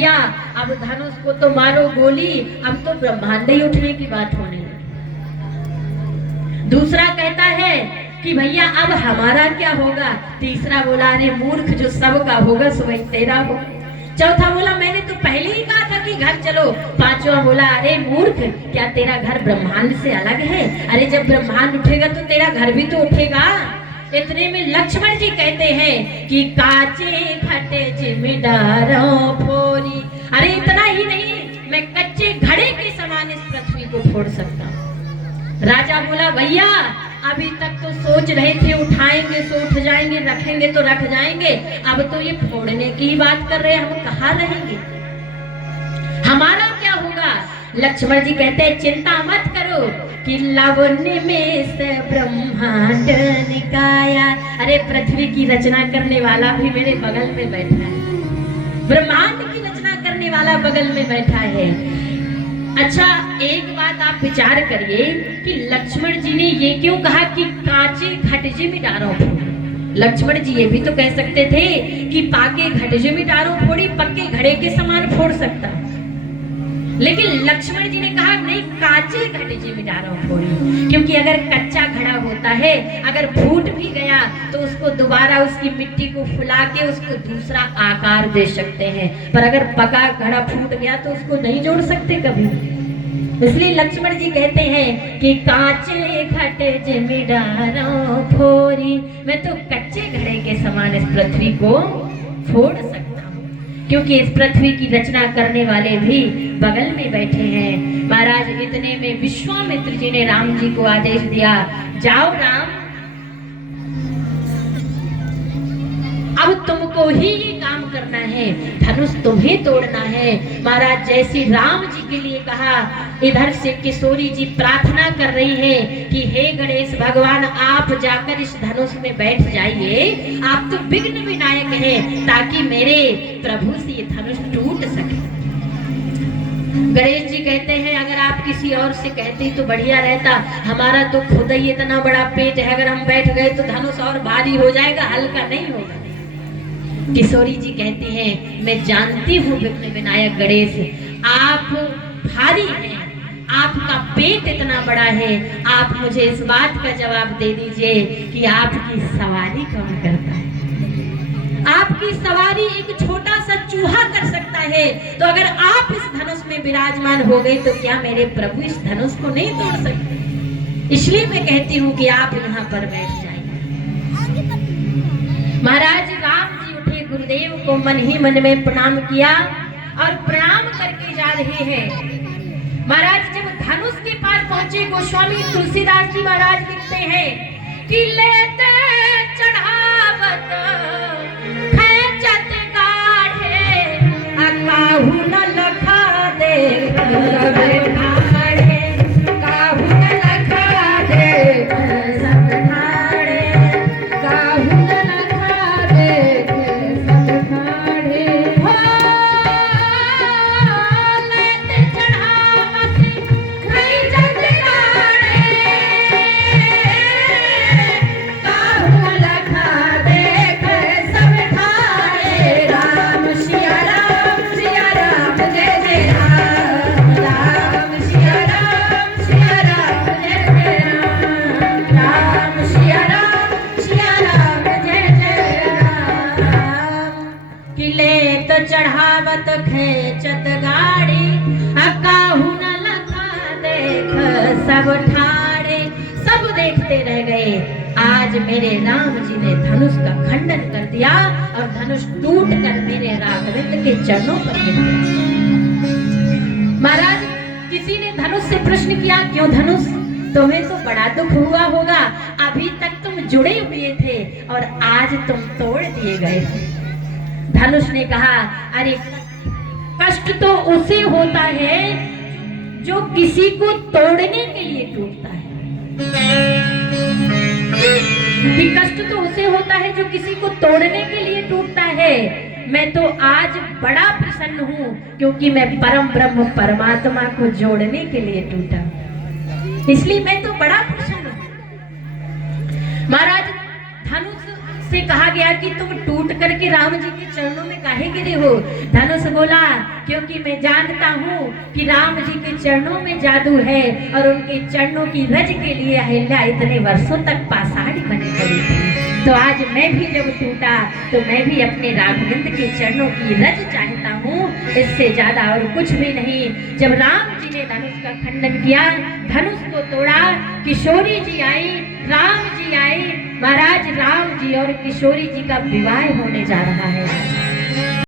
भैया अब धनुष को तो मारो गोली, अब तो ब्रह्मांड ही उठने की बात होने लगी। दूसरा कहता है कि भैया अब हमारा क्या होगा। तीसरा बोला अरे मूर्ख, जो सबका होगा सो वही तेरा हो। चौथा बोला मैंने तो पहले ही कहा था कि घर चलो। पांचवा बोला अरे मूर्ख, क्या तेरा घर ब्रह्मांड से अलग है? अरे जब ब्रह्मांड उठेगा तो तेरा घर भी तो उठेगा। इतने में लक्ष्मण जी कहते हैं कि काचे घटे जिम्मेदारों फोरी। अरे इतना ही नहीं, मैं कच्चे घड़े के समान इस पृथ्वी को फोड़ सकता हूँ। राजा बोला भैया अभी तक तो सोच रहे थे उठाएंगे सो उठ जाएंगे, रखेंगे तो रख जाएंगे, अब तो ये फोड़ने की बात कर रहे हैं, हम कहाँ रहेंगे, हमारा क्या होगा? लक्ष्मण जी कहते हैं चिंता मत करो कि लावण्य में से ब्रह्मांड निकाया। अरे पृथ्वी की रचना करने वाला भी मेरे बगल में बैठा है, ब्रह्मांड की रचना करने वाला बगल में बैठा है। अच्छा एक बात आप विचार करिए कि लक्ष्मण जी ने ये क्यों कहा कि कांचे घटजे मिटारो फोड़ी। लक्ष्मण जी ये भी तो कह सकते थे कि पाके घटजे मिटारो फोड़ी, पक्के घड़े के समान फोड़ सकता, लेकिन लक्ष्मण जी ने कहा नहीं कांचे घटजे मिटारो फोड़ी, क्योंकि अगर कच्चा घड़ा होता है अगर फूट भी गया तो उसको दोबारा उसकी मिट्टी को फुला के उसको दूसरा आकार दे सकते हैं, पर अगर पका घड़ा फूट गया तो उसको नहीं जोड़ सकते कभी। इसलिए लक्ष्मण जी कहते हैं कि कांचे घटजे मिटारो फोड़ी, मैं तो कच्चे घड़े के समान इस पृथ्वी को फोड़ सकता हूँ, क्योंकि इस पृथ्वी की रचना करने वाले भी बगल में बैठे हैं। महाराज इतने में विश्वामित्र जी ने राम जी को आदेश दिया जाओ राम, अब तुमको ही ये काम करना है, धनुष तुम्हें तोड़ना है। महाराज जैसे राम जी के लिए कहा, इधर से किशोरी जी प्रार्थना कर रही है कि हे गणेश भगवान आप जाकर इस धनुष में बैठ जाइए, आप तो विघ्न विनायक हैं, ताकि मेरे प्रभु से ये धनुष टूट सके। गणेश जी कहते हैं अगर आप किसी और से कहते तो बढ़िया रहता, हमारा तो खुद ही इतना बड़ा पेट है, अगर हम बैठ गए तो धनुष और भारी हो जाएगा, हल्का नहीं होगा। किशोरी जी कहती हैं मैं जानती हूँ विघ्न विनायक गणेश आप भारी हैं, आपका पेट इतना बड़ा है, आप मुझे इस बात का जवाब दे दीजिए कि आपकी सवारी कौन करता है? आपकी सवारी एक छोटा सा चूहा कर सकता है, तो अगर आप इस धनुष में विराजमान हो गए तो क्या मेरे प्रभु इस धनुष को नहीं तोड़ सकते? इसलिए मैं कहती हूँ कि आप यहाँ पर बैठ जाइए। महाराज राम जी उठे, गुरुदेव को मन ही मन में प्रणाम किया और प्रणाम करके जा रहे हैं। महाराज जब धनुष के पास पहुंचे, गोस्वामी तुलसीदास जी महाराज लिखते हैं कि लेते चढ़ावत खेचत गाढ़े, काहू न लखा दे चढ़ावत खेचत गाड़ी, काहू न लखा देख सब ठाड़े। सब देखते रह गए। आज मेरे राम जी ने धनुष का खंडन कर दिया और धनुष टूट कर मेरे राघवेंद्र के चरणों पर गिर गया। महाराज किसी ने धनुष से प्रश्न किया क्यों धनुष, तुम्हें तो बड़ा दुख हुआ होगा, अभी तक तुम जुड़े हुए थे और आज तुम तोड़ दिए गए थे। धनुष ने कहा अरे कष्ट तो उसे होता है जो किसी को तोड़ने के लिए टूटता है, कि कष्ट तो उसे होता है जो किसी को तोड़ने के लिए टूटता है। मैं तो आज बड़ा प्रसन्न हूँ क्योंकि मैं परम ब्रह्म परमात्मा को जोड़ने के लिए टूटा, इसलिए मैं तो बड़ा प्रसन्न हूँ। महाराज धनुष से कहा गया कि तुम टूट करके राम जी के चरणों में काहे गिरे हो? धनुष बोला क्योंकि मैं जानता हूँ कि राम जी के चरणों में जादू है और उनके चरणों की रज के लिए अहिल्या इतने वर्षों तक पाषाणी बनी पड़ी थी। तो आज मैं भी जब टूटा तो मैं भी अपने राघवेंद्र के चरणों की रज चाहता हूँ, इससे ज्यादा और कुछ भी नहीं। जब राम जी ने धनुष का खंडन किया, धनुष को तोड़ा, किशोरी जी आई, राम जी आए, महाराज राम जी और किशोरी जी का विवाह होने जा रहा है।